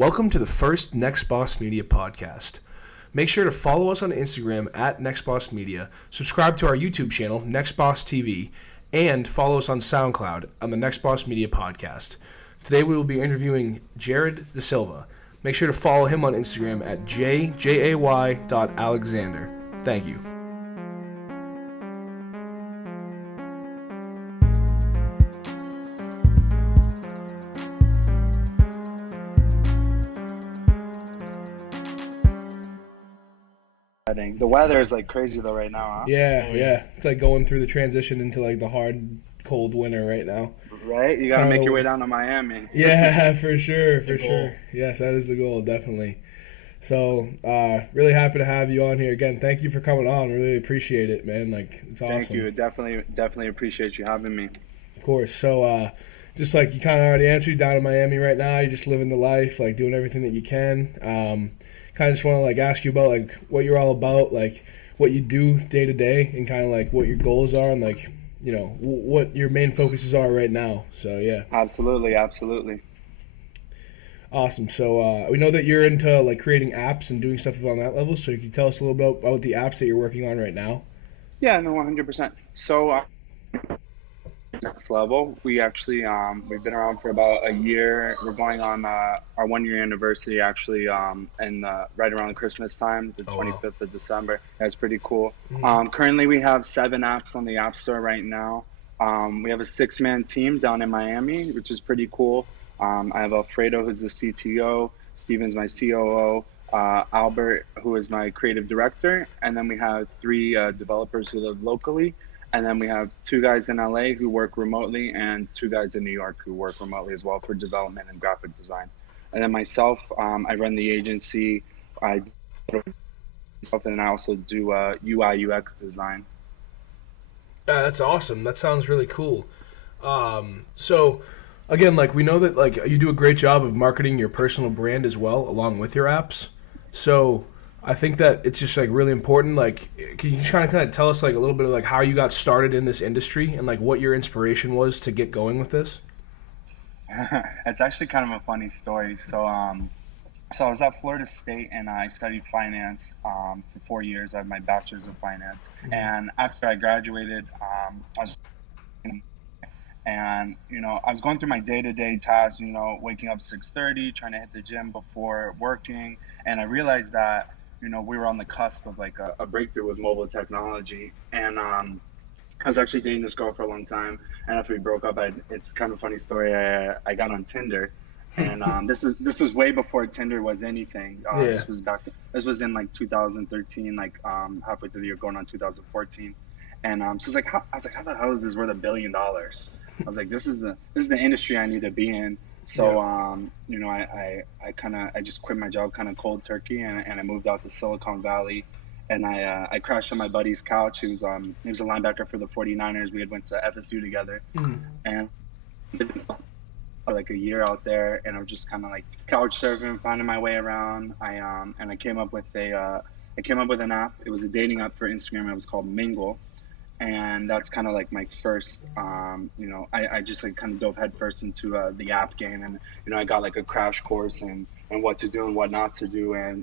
Welcome to the first Next Boss Media podcast. Make sure to follow us on Instagram at Next Boss Media, subscribe to our YouTube channel, Next Boss TV, and follow us on SoundCloud on the Next Boss Media podcast. Today we will be interviewing Jared DaSilva. Make sure to follow him on Instagram at jay.alexander. Thank you. The weather is like crazy though right now, huh? Yeah. It's like going through the transition into like the hard, cold winter right now. Right? You gotta make your way down to Miami. Yeah, for sure. Yes, that is the goal, definitely. So, really happy to have you on here again. Thank you for coming on. Really appreciate it, man. Like, it's awesome. Thank you. Definitely appreciate you having me. Of course. So, just like you kind of already answered, down in Miami right now, you're just living the life, like doing everything that you can. Kind of just want to like ask you about like what you're all about, like what you do day to day, and kind of like what your goals are, and like what your main focuses are right now. So yeah. Absolutely. Awesome. So we know that you're into like creating apps and doing stuff on that level. So you can tell us a little bit about the apps that you're working on right now. Yeah, no, 100%. So Next Level, we actually we've been around for about a year. We're going on our 1 year anniversary actually, and right around Christmas time, the 25th of December. That's pretty cool. Currently we have 7 apps on the App Store right now. We have a 6-man team down in Miami, which is pretty cool. I have Alfredo, who's the CTO, Steven's my COO, Albert, who is my creative director, and then we have 3 developers who live locally. And then we have 2 guys in LA who work remotely and 2 guys in New York who work remotely as well for development and graphic design. And then myself, I run the agency. And I also do UI UX design. That's awesome. That sounds really cool. So again, like we know that like you do a great job of marketing your personal brand as well along with your apps. So I think that it's just like really important. Like, can you kind of tell us like a little bit of like how you got started in this industry and like what your inspiration was to get going with this? It's actually kind of a funny story. So I was at Florida State and I studied finance for 4 years. I had my bachelor's of finance, and after I graduated, I was going through my day-to-day tasks. Waking up 6:30, trying to hit the gym before working, and I realized that we were on the cusp of like a breakthrough with mobile technology. And I was actually dating this girl for a long time. And after we broke up, it's kind of a funny story. I got on Tinder, and this was way before Tinder was anything. This was in like 2013, like halfway through the year, going on 2014. And so I was like, how the hell is this worth $1 billion? I was like, this is the industry I need to be in. So, I just quit my job kind of cold turkey, and I moved out to Silicon Valley, and I crashed on my buddy's couch. He was a linebacker for the 49ers. We had went to FSU together, and like a year out there, and I was just kind of like couch surfing, finding my way around. I came up with an app. It was a dating app for Instagram. It was called Mingle. And that's kind of like my first, I just like kind of dove headfirst into the app game, and I got like a crash course and what to do and what not to do, and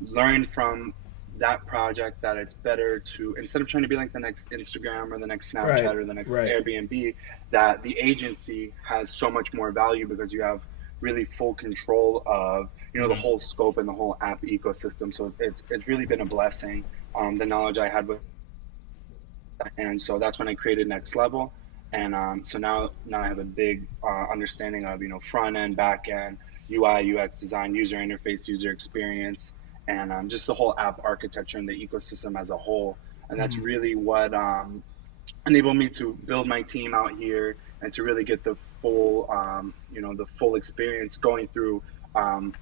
learned from that project that it's better to, instead of trying to be like the next Instagram or the next Snapchat or the next Airbnb, that the agency has so much more value because you have really full control of the whole scope and the whole app ecosystem. So it's really been a blessing, the knowledge I had with. And so that's when I created Next Level, and so now I have a big understanding of front end, back end, UI UX design, user interface, user experience, and just the whole app architecture and the ecosystem as a whole. And that's really what enabled me to build my team out here and to really get the full the full experience going through a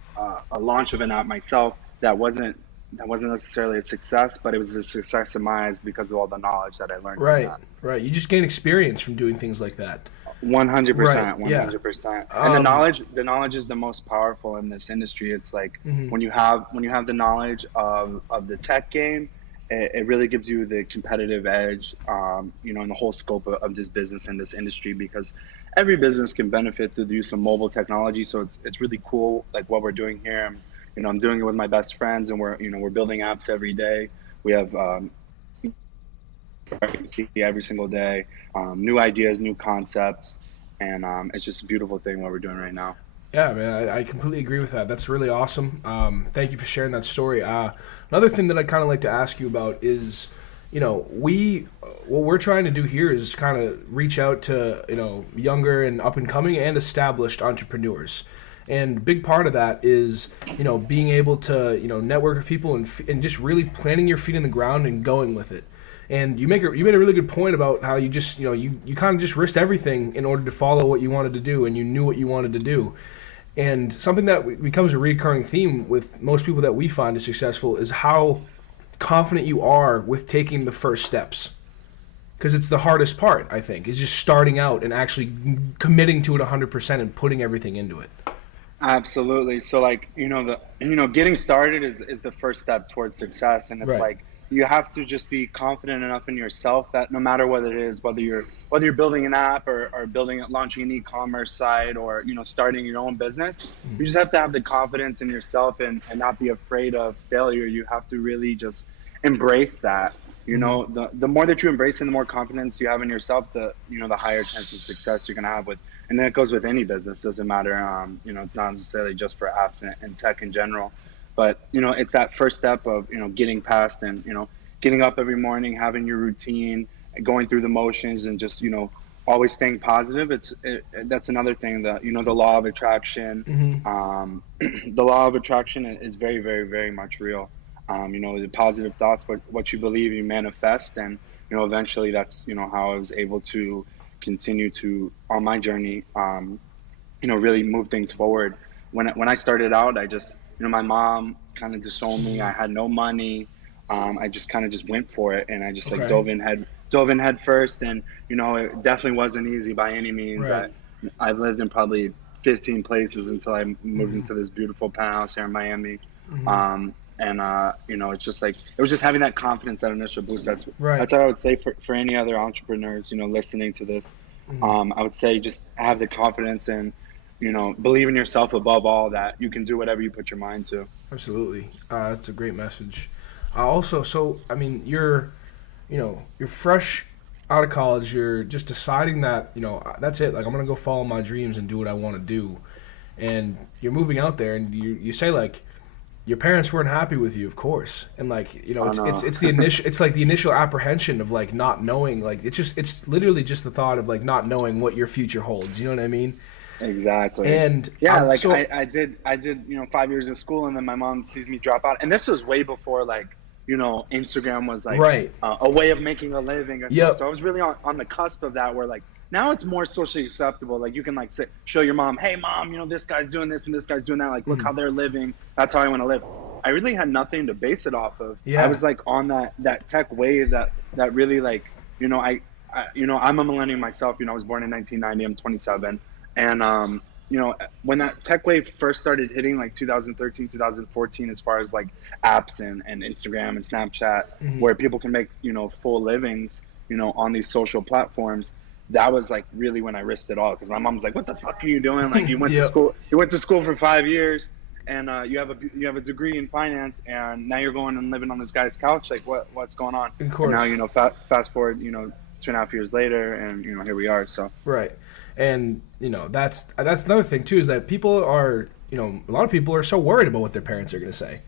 launch of an app myself that wasn't necessarily a success, but it was a success in my eyes because of all the knowledge that I learned. Right. You just gain experience from doing things like that. 100%, 100%. And the knowledge is the most powerful in this industry. It's like when you have the knowledge of the tech game it really gives you the competitive edge, in the whole scope of this business and this industry, because every business can benefit through the use of mobile technology. So it's really cool, like what we're doing here. I'm doing it with my best friends, and we're building apps every day. We have every single day, new ideas, new concepts, and it's just a beautiful thing what we're doing right now. Yeah, man, I completely agree with that. That's really awesome. Thank you for sharing that story. Another thing that I kind of like to ask you about is, what we're trying to do here is kind of reach out to, younger and up and coming and established entrepreneurs. And a big part of that is, being able to, network with people and just really planting your feet in the ground and going with it. And you made a really good point about how you just, you kind of just risked everything in order to follow what you wanted to do, and you knew what you wanted to do. And something that becomes a recurring theme with most people that we find is successful is how confident you are with taking the first steps. Because it's the hardest part, I think, is just starting out and actually committing to it 100% and putting everything into it. Absolutely. So like, getting started is the first step towards success. And it's Right. like, you have to just be confident enough in yourself that no matter what it is, whether you're building an app or launching an e-commerce site, or, starting your own business, you just have to have the confidence in yourself and not be afraid of failure. You have to really just embrace that. The more that you embrace and the more confidence you have in yourself, the higher chance of success you're going to have with, and that goes with any business. Doesn't matter. It's not necessarily just for apps and tech in general, but it's that first step of getting past and getting up every morning, having your routine, going through the motions, and just always staying positive. That's another thing that the law of attraction. The law of attraction is very, very, very much real. The positive thoughts, but what you believe, you manifest, and eventually that's how I was able to continue to on my journey. Really move things forward. When I started out, I just my mom kind of disowned me. I had no money. I just kind of just went for it, and I just like Okay. dove in head first, and it definitely wasn't easy by any means. Right. I've lived in probably 15 places until I moved Hmm. into this beautiful penthouse here in Miami. Hmm. And it's just like it was just having that confidence, that initial boost. Right. That's what I would say for any other entrepreneurs, listening to this. Hmm. I would say just have the confidence and believe in yourself above all, that you can do whatever you put your mind to. Absolutely. That's a great message. Also, so I mean, you're fresh out of college. You're just deciding that that's it. Like, I'm gonna go follow my dreams and do what I want to do. And you're moving out there, and you say like your parents weren't happy with you, of course. And like Oh it's no. the initial it's like the initial apprehension of like not knowing. Like it's literally just the thought of like not knowing what your future holds. You know what I mean? Exactly. And Yeah, like so I did 5 years of school, and then my mom sees me drop out. And this was way before like, Instagram was like right. a way of making a living and stuff. So Yep. I was really on the cusp of that, where like now it's more socially acceptable. Like you can like show your mom, hey mom, this guy's doing this and this guy's doing that. Like look how they're living. That's how I want to live. I really had nothing to base it off of. I Yeah. was like on that tech wave that really like, I'm a millennial myself. I was born in 1990. I'm 27. And when that tech wave first started hitting, like 2013, 2014, as far as like apps and Instagram and Snapchat, Hmm. where people can make full livings on these social platforms, that was like really when I risked it all, because my mom's like, what the fuck are you doing? Like Yep. you went to school for 5 years, and you have a degree in finance, and now you're going and living on this guy's couch. Like what's going on? Of And now course. fast forward 2.5 years later, and here we are. So Right. And that's another thing too, is that people are a lot of people are so worried about what their parents are going to say.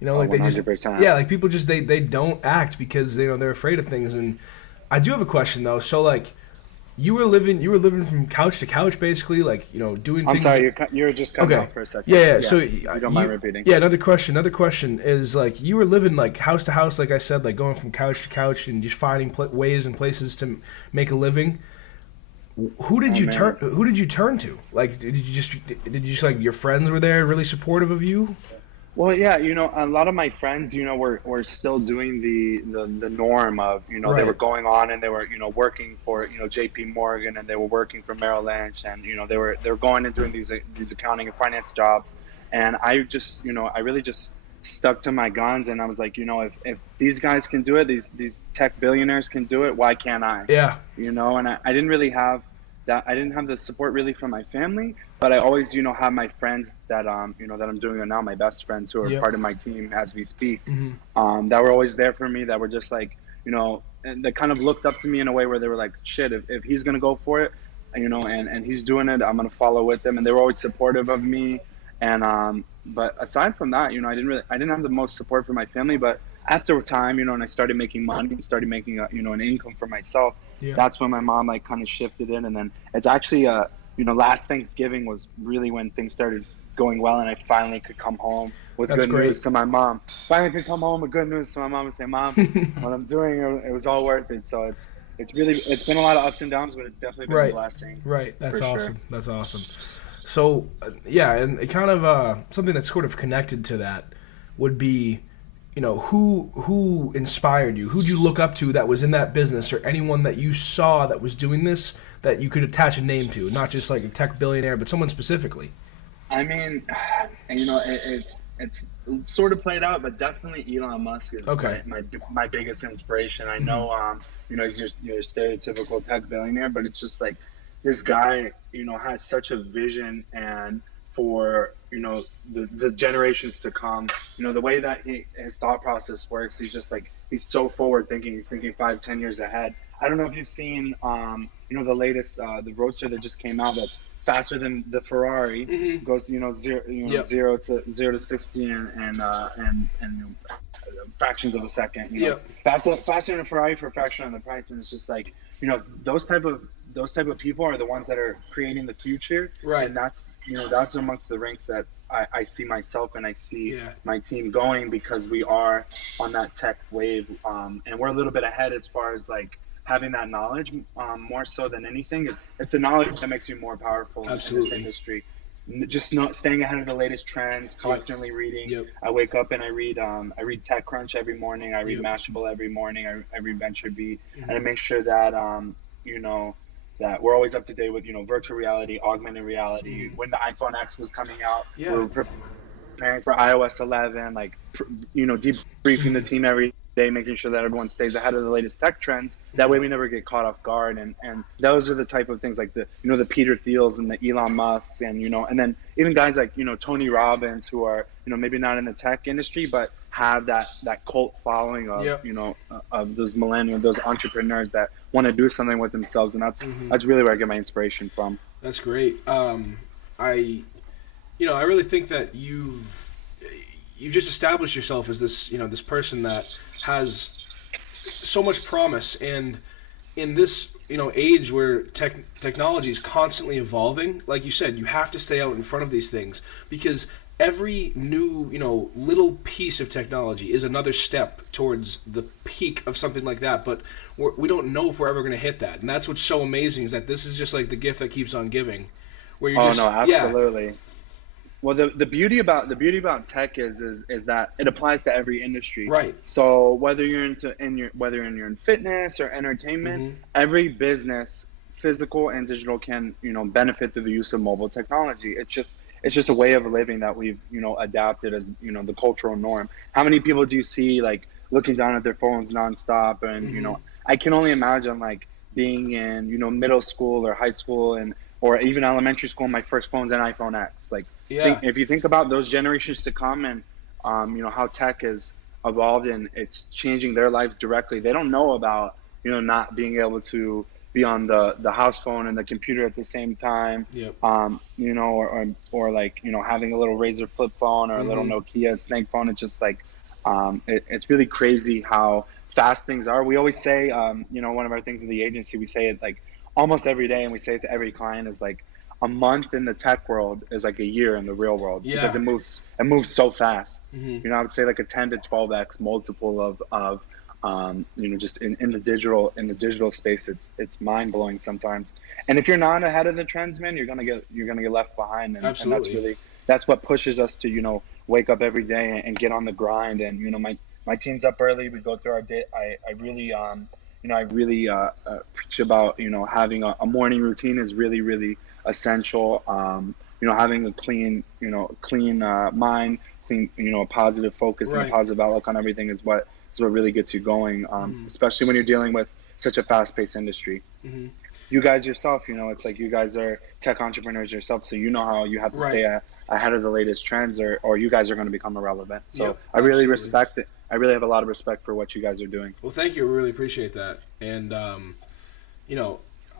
Like they just 100%. yeah, like people just they don't act because they're afraid of things. And I do have a question though. So like you were living from couch to couch basically, like doing I'm things. sorry, you're just cutting Okay. out for a second. Yeah, yeah. Yeah, So if you don't mind repeating. yeah, another question is like you were living like house to house, like I said, like going from couch to couch and just finding ways and places to make a living. Who did Oh you turn? man. Who did you turn to? Like, did you just like your friends were there, really supportive of you? Well, yeah, a lot of my friends, were still doing the norm of, they were Right. going on, and they were, working for, JP Morgan, and they were working for Merrill Lynch, and, they were going and doing these accounting and finance jobs. And I just, I really just stuck to my guns, and I was like, if these guys can do it, these tech billionaires can do it, why can't I? Yeah. And I didn't really have that. I didn't have the support really from my family, but I always, have my friends that that I'm doing it now, my best friends who are Yep. part of my team as we speak, Mm-hmm. that were always there for me, that were just like, and they kind of looked up to me in a way where they were like, shit, if he's gonna go for it, and he's doing it, I'm gonna follow with him, and they were always supportive of me. And but aside from that, I didn't have the most support from my family, but after time, and I started making money and started making an income for myself. Yeah. That's when my mom like kind of shifted in, and then it's actually last Thanksgiving was really when things started going well, and I finally could come home with That's good great. news to my mom. Finally could come home with good news to my mom and say, Mom, what I'm doing, it was all worth it. So it's been a lot of ups and downs, but it's definitely been a Right. blessing. Right. That's For awesome. sure. That's awesome. So, yeah, and it kind of something that's sort of connected to that would be, who inspired you? Who'd you look up to that was in that business, or anyone that you saw that was doing this that you could attach a name to, not just like a tech billionaire, but someone specifically? I mean, it's sort of played out, but definitely Elon Musk is Okay. my biggest inspiration. I Mhm. know, he's your stereotypical tech billionaire, but it's just like this guy, has such a vision, and for the generations to come, the way that his thought process works, he's just like, he's so forward thinking. He's thinking 5, 10 years ahead. I don't know if you've seen, the latest, the Roadster that just came out, that's faster than the Ferrari, Mhm. goes, zero, Yep. 0 to 60 and fractions of a second. Yep. It's faster than a Ferrari for a fraction of the price, and it's just like, those type of people are the ones that are creating the future. Right. And that's amongst the ranks that I see myself and I see Yeah. my team going, because we are on that tech wave, and we're a little bit ahead as far as like having that knowledge, more so than anything. It's the knowledge that makes you more powerful in this Absolutely. industry. Just not staying ahead of the latest trends, constantly reading. Yep. I wake up and I read TechCrunch every morning. I read Yep. Mashable every morning. I read VentureBeat, and I Mhm. make sure that that we're always up to date with virtual reality, augmented reality. Mhm. When the iPhone X was coming out, we Yeah. were preparing for iOS 11, like debriefing the team every day, making sure that everyone stays ahead of the latest tech trends. That way, we never get caught off guard. And those are the type of things like the Peter Thiels and the Elon Musks, and then even guys like Tony Robbins, who are maybe not in the tech industry, but have that cult following of Yep. of those millennials, those entrepreneurs that want to do something with themselves, and Mhm. that's really where I get my inspiration from. That's great. I I really think that you've just established yourself as this person that has so much promise, and in this age where technology is constantly evolving, like you said, you have to stay out in front of these things, because every new little piece of technology is another step towards the peak of something like that, but we don't know if we're ever going to hit that. And that's what's so amazing, is that this is just like the gift that keeps on giving, where you're Oh just no, yeah. absolutely. Well, the beauty about tech is that it applies to every industry. Right. So whether you're in fitness or entertainment, Mm-hmm. every business, physical and digital, can benefit through the use of mobile technology. It's just a way of living that we've adapted as the cultural norm. How many people do you see like looking down at their phones nonstop? And Mm-hmm. I can only imagine like being in middle school or high school, and or even elementary school. My first phone's an iPhone X. Like, Yeah. if you think about those generations to come, and how tech has evolved and it's changing their lives directly. They don't know about not being able to be on the house phone and the computer at the same time, Yep. or like having a little Razor flip phone or a little Mm-hmm. Nokia snake phone. It's just like it's really crazy how fast things are. We always say, one of our things in the agency, we say it like almost every day, and we say it to every client, is like a month in the tech world is like a year in the real world, because Yeah. it moves so fast. Mm-hmm. I would say like a 10 to 12x multiple of just in the digital space. It's mind blowing sometimes. And if you're not ahead of the trends, man, you're gonna get left behind. And Absolutely. that's what pushes us to wake up every day and get on the grind. And my team's up early. We go through our day. I really preach about having a morning routine is really, really essential. having a clean mind, clean, a positive focus and a Right. positive outlook on everything is what really gets you going, especially when you're dealing with such a fast-paced industry. Hmm. You guys yourself, it's like you guys are tech entrepreneurs yourself, so you know how you have to Right. stay ahead of the latest trends, or you guys are going to become irrelevant. So Yep. I really Absolutely. respect it. I really have a lot of respect for what you guys are doing. Well, thank you. I really appreciate that. And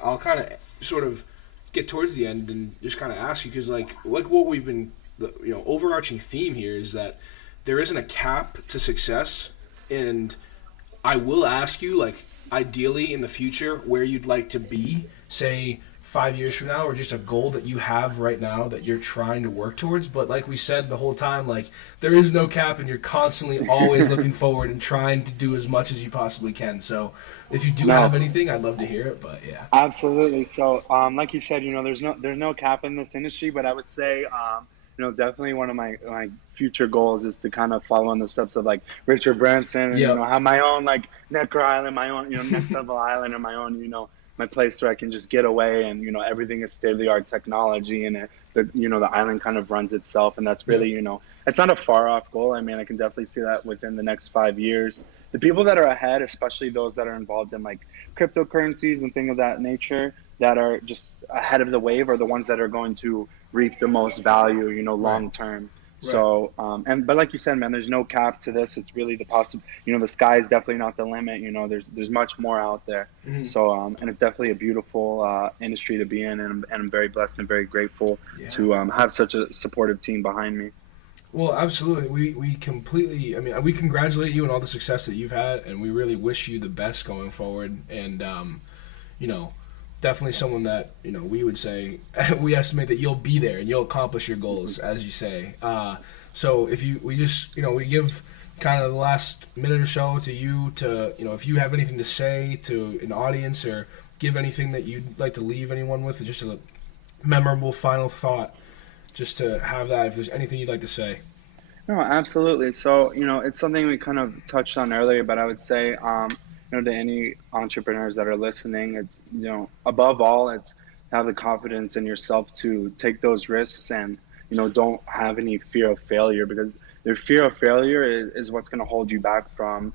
I'll kind of sort of get towards the end and just kind of ask you because like what we've been the overarching theme here is that there isn't a cap to success, and I will ask you, like, ideally in the future, where you'd like to be, say 5 years from now, or just a goal that you have right now that you're trying to work towards. But like we said the whole time, like, there is no cap, and you're constantly always looking forward and trying to do as much as you possibly can. So if you do No, have anything, I'd love to hear it. But yeah. absolutely. So, like you said, there's no cap in this industry, but I would say, definitely one of my future goals is to kind of follow in the steps of like Richard Branson, and Yep. have my own like Necker Island, my own Next Level Island, or my own my place where I can just get away, and everything is state of the art technology, and the island kind of runs itself, and that's really Yep. it's not a far off goal. I mean, I can definitely see that within the next 5 years. The people that are ahead, especially those that are involved in like cryptocurrencies and things of that nature, that are just ahead of the wave, are the ones that are going to reap the most value, Right. long term. Right. So, but like you said, man, there's no cap to this. It's really the possible. The sky is definitely not the limit. There's much more out there. Hmm. So, and it's definitely a beautiful industry to be in, and I'm very blessed and very grateful Yeah. to have such a supportive team behind me. Well, absolutely. We completely. I mean, we congratulate you on all the success that you've had, and we really wish you the best going forward. And you know, definitely someone that we would say we estimate that you'll be there and you'll accomplish your goals, as you say. So if we just we give kind of the last minute or so to you to if you have anything to say to an audience or give anything that you'd like to leave anyone with, just a memorable final thought, just to have that. If there's anything you'd like to say. No, absolutely. So, it's something we kind of touched on earlier, but I would say, to any entrepreneurs that are listening, it's, above all, it's have the confidence in yourself to take those risks, and, don't have any fear of failure, because the fear of failure is what's going to hold you back from,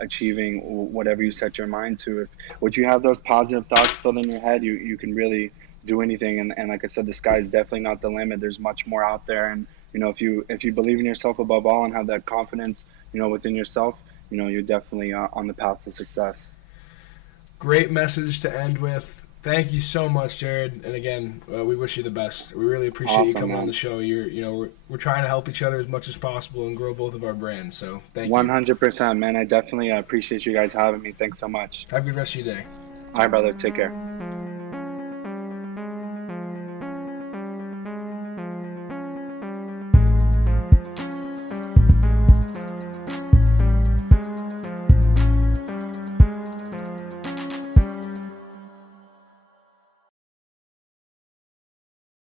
achieving whatever you set your mind to. If would you have those positive thoughts filled in your head, you can really do anything. And like I said, the sky is definitely not the limit. There's much more out there. And if you believe in yourself above all and have that confidence, within yourself, you're definitely on the path to success. Great message to end with. Thank you so much, Jared. And again, we wish you the best. We really appreciate you Awesome, coming on the man. show. We're trying to help each other as much as possible and grow both of our brands. So thank you. 100%, man. I definitely appreciate you guys having me. Thanks so much. Have a good rest of your day. All right, brother. Take care.